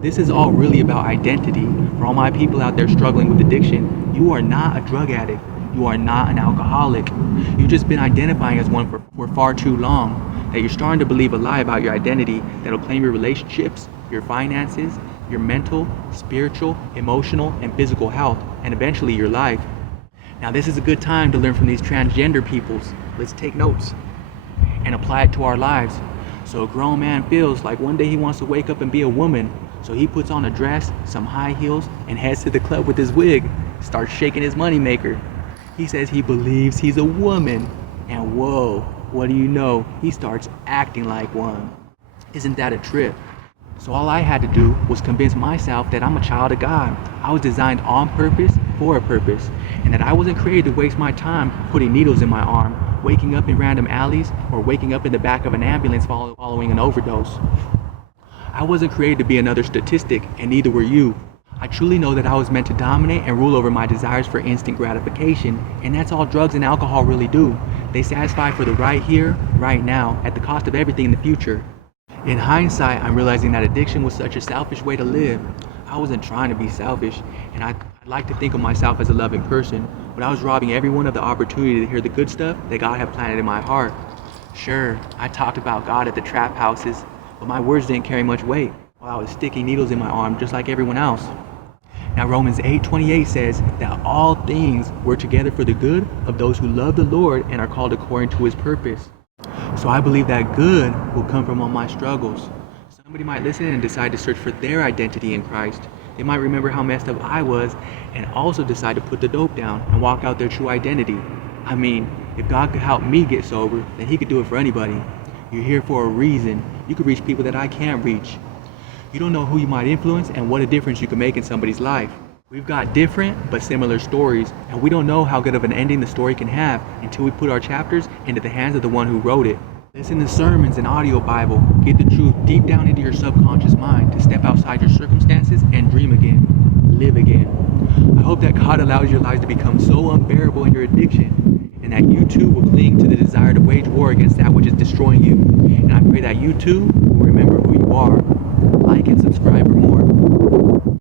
This is all really about identity. For all my people out there struggling with addiction, you are not a drug addict. You are not an alcoholic. You've just been identifying as one for far too long. That you're starting to believe a lie about your identity that'll claim your relationships, your finances, your mental, spiritual, emotional, and physical health, and eventually your life. Now, this is a good time to learn from these transgender peoples. Let's take notes and apply it to our lives. So a grown man feels like one day he wants to wake up and be a woman. So he puts on a dress, some high heels, and heads to the club with his wig, starts shaking his moneymaker. He says he believes he's a woman. And whoa, what do you know? He starts acting like one. Isn't that a trip? So all I had to do was convince myself that I'm a child of God. I was designed on purpose for a purpose, and that I wasn't created to waste my time putting needles in my arm, waking up in random alleys, or waking up in the back of an ambulance following an overdose. I wasn't created to be another statistic, and neither were you. I truly know that I was meant to dominate and rule over my desires for instant gratification, and that's all drugs and alcohol really do. They satisfy for the right here, right now, at the cost of everything in the future. In hindsight, I'm realizing that addiction was such a selfish way to live. I wasn't trying to be selfish, and I'd like to think of myself as a loving person, but I was robbing everyone of the opportunity to hear the good stuff that God had planted in my heart. Sure, I talked about God at the trap houses, but my words didn't carry much weight, while I was sticking needles in my arm just like everyone else. Now Romans 8:28 says that all things work together for the good of those who love the Lord and are called according to his purpose. So I believe that good will come from all my struggles. Somebody might listen and decide to search for their identity in Christ. They might remember how messed up I was and also decide to put the dope down and walk out their true identity. I mean, if God could help me get sober, then he could do it for anybody. You're here for a reason. You could reach people that I can't reach. You don't know who you might influence and what a difference you can make in somebody's life. We've got different but similar stories, and we don't know how good of an ending the story can have until we put our chapters into the hands of the one who wrote it. Listen to sermons and audio Bible. Get the truth deep down into your subconscious mind to step outside your circumstances and dream again. Live again. I hope that God allows your lives to become so unbearable in your addiction, and that you too will cling to the desire to wage war against that which is destroying you. And I pray that you too will remember who you are. Like and subscribe for more.